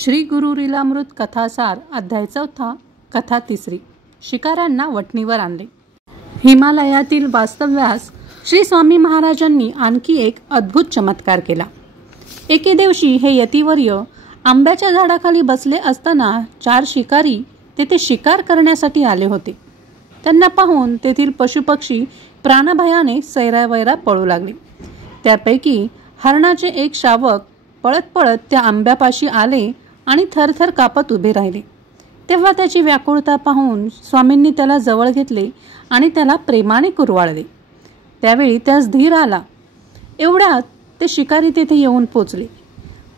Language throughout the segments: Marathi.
श्री गुरु लीलामृत कथासार अध्याय 4 कथा 3 शिकाऱ्यांना वठणीवर आणले। हिमालयातील वास्तव्यास श्री स्वामी महाराजांनी आणखी एक अद्भुत चमत्कार केला। एके दिवशी हे यतिवर्य आंब्याच्या झाडाखाली बसले असताना 4 शिकारी तेथे शिकार करण्यासाठी आले होते। त्यांना पाहून तेथील पशुपक्षी प्राणभयाने सैरावैरा पळू लागले। त्यापैकी हरणाचे एक शावक पळत पळत त्या आंब्यापाशी आले आणि थरथर कापत उभे राहिले। तेव्हा त्याची व्याकुळता पाहून स्वामींनी त्याला जवळ घेतले आणि त्याला प्रेमाने कुरवाळले। त्यावेळी त्यास धीर आला। एवढ्यात ते शिकारी तेथे येऊन पोचले।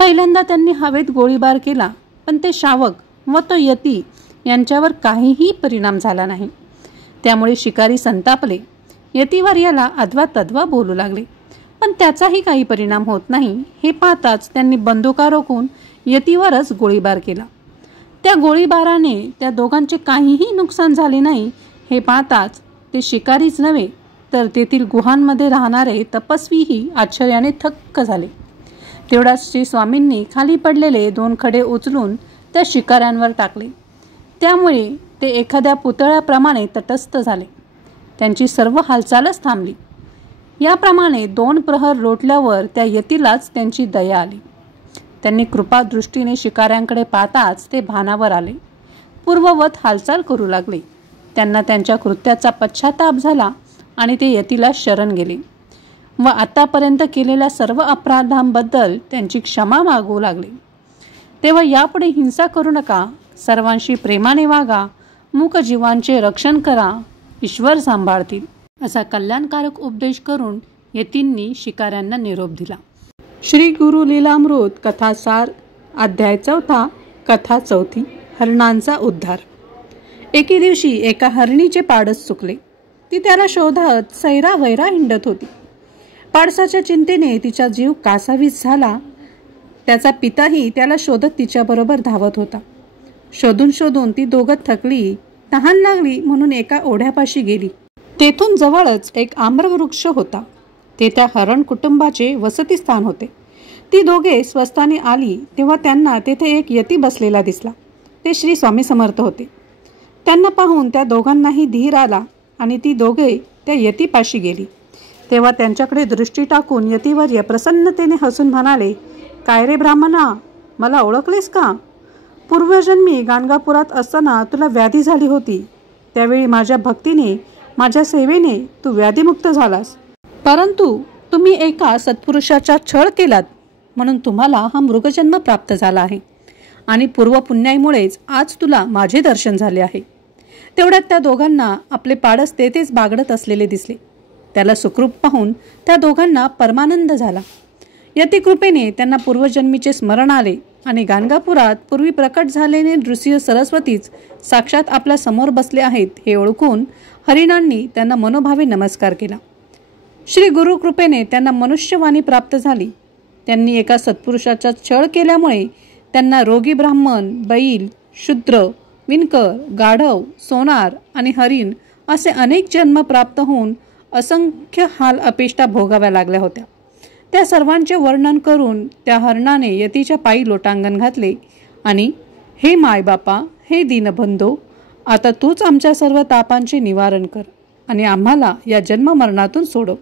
पहिल्यांदा त्यांनी हवेत गोळीबार केला, पण ते शावक व तो यती यांच्यावर काहीही परिणाम झाला नाही। त्यामुळे शिकारी संतापले। यतिवर्याला अद्वा तद्वा बोलू लागले, पण त्याचाही काही परिणाम होत नाही। हे पाहताच त्यांनी बंदुका रोखून यतीवरच गोळीबार केला। त्या गोळीबाराने त्या दोघांचे काहीही नुकसान झाले नाही। हे पाहताच ते शिकारीच नव्हे तर तेथील गुहांमध्ये राहणारे तपस्वीही आश्चर्याने थक्क झाले। तेवढ्याच श्री स्वामींनी खाली पडलेले 2 खडे उचलून त्या शिकाऱ्यांवर टाकले। त्यामुळे ते एखाद्या पुतळ्याप्रमाणे तटस्थ झाले। त्यांची सर्व हालचालच थांबली। याप्रमाणे 2 प्रहर लोटल्यावर त्या यतीलाच त्यांची दया आली। त्यांनी कृपादृष्टीने शिकाऱ्यांकडे पाहताच ते भानावर आले। पूर्ववत हालचाल करू लागले। त्यांना त्यांच्या कृत्याचा पश्चाताप झाला आणि ते यतीला शरण गेले व आतापर्यंत केलेल्या सर्व अपराधांबद्दल त्यांची क्षमा मागू लागले। तेव्हा यापुढे हिंसा करू नका, सर्वांशी प्रेमाने वागा, मूक जीवांचे रक्षण करा, ईश्वर सांभाळतील, असा कल्याणकारक उपदेश करून यतींनी शिकाऱ्यांना निरोप दिला। श्री गुरु लीलामृत कथासार अध्याय 4 कथा 4 हरणांचा उद्धार। एके दिवशी एका हरणीचे पाडस चुकले। ती त्याला शोधत सैरावैरा हिंडत होती। पाडसाच्या चिंतेने तिचा जीव कासावीस झाला। त्याचा पिताही त्याला शोधत तिच्याबरोबर धावत होता। शोधून शोधून ती दोघं थकली, तहान लागली म्हणून एका ओढ्यापाशी गेली। तेथून जवळच एक आम्रवृक्ष होता। ते त्या हरण कुटुंबाचे वसतिस्थान होते। ती दोघे स्वस्थानी आली तेव्हा त्यांना तेथे एक यती बसलेला दिसला। ते श्री स्वामी समर्थ होते। त्यांना पाहून त्या दोघांनाही धीर आला आणि ती दोघे त्या यतीपाशी गेली। तेव्हा त्यांच्याकडे दृष्टी टाकून यतिवर्य प्रसन्नतेने हसून म्हणाले, काय रे ब्राह्मणा, मला ओळखलेस का? पूर्वजन्मी गाणगापुरात असताना तुला व्याधी झाली होती। त्यावेळी माझ्या भक्तीने, माझ्या सेवेने तू व्याधीमुक्त झालास। परंतु तुम्ही एका सत्पुरुषाचा छळ केलात म्हणून तुम्हाला हा मृगजन्म प्राप्त झाला आहे आणि पूर्वपुण्याईमुळेच आज तुला माझे दर्शन झाले आहे। तेवढ्यात त्या दोघांना आपले पाडस तेथेच बागडत असलेले दिसले। त्याला सुखरूप पाहून त्या दोघांना परमानंद झाला। यतिकृपेने त्यांना पूर्वजन्मीचे स्मरण आले आणि गाणगापुरात पूर्वी प्रकट झालेले नृसिंह सरस्वतीच साक्षात आपल्या समोर बसले आहेत हे ओळखून हरिणांनी त्यांना मनोभावे नमस्कार केला। श्री गुरु कृपेने त्यांना मनुष्यवाणी प्राप्त झाली। त्यांनी एका सत्पुरुषाचा छळ केल्यामुळे त्यांना रोगी ब्राह्मण, बैल, शूद्र, विणकर, गाढव, सोनार आणि हरिण असे अनेक जन्म प्राप्त होऊन असंख्य हाल अपेष्टा भोगाव्या लागल्या होत्या। त्या सर्वांचे वर्णन करून त्या हरणाने यतीच्या पायी लोटांगण घातले आणि हे मायबापा, हे दीनबंधो, आता तूच आमच्या सर्व तापांचे निवारण कर आणि आम्हाला या जन्म मरणातून सोडव,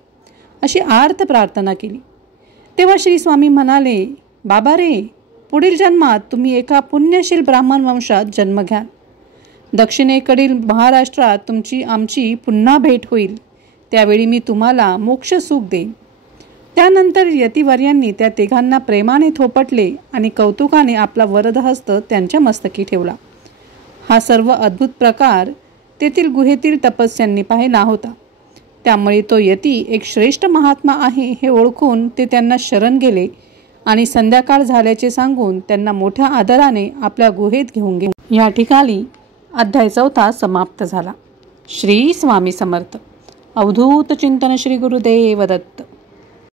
अशी आर्त प्रार्थना केली। तेव्हा श्री स्वामी म्हणाले, बाबा रे, पुढील जन्मात तुम्ही एका पुण्यशील ब्राह्मण वंशात जन्म घ्या। दक्षिणेकडील महाराष्ट्रात तुमची आमची पुन्हा भेट होईल। त्यावेळी मी तुम्हाला मोक्ष सुख देईन। त्यानंतर यतिवर्यांनी त्या तिघांना प्रेमाने थोपटले आणि कौतुकाने आपला वरदहस्त त्यांच्या मस्तकी ठेवला। हा सर्व अद्भुत प्रकार तेथील गुहेतील तपस्यांनी पाहिला होता। त्यामुळे तो यती एक श्रेष्ठ महात्मा आहे हे ओळखून ते त्यांना शरण गेले आणि संध्याकाळ झाल्याचे सांगून त्यांना मोठ्या आदराने आपल्या गुहेत घेऊन गेले। या ठिकाणी अध्याय 4 समाप्त झाला। श्री स्वामी समर्थ। अवधूत चिंतन श्री गुरुदेव दत्त।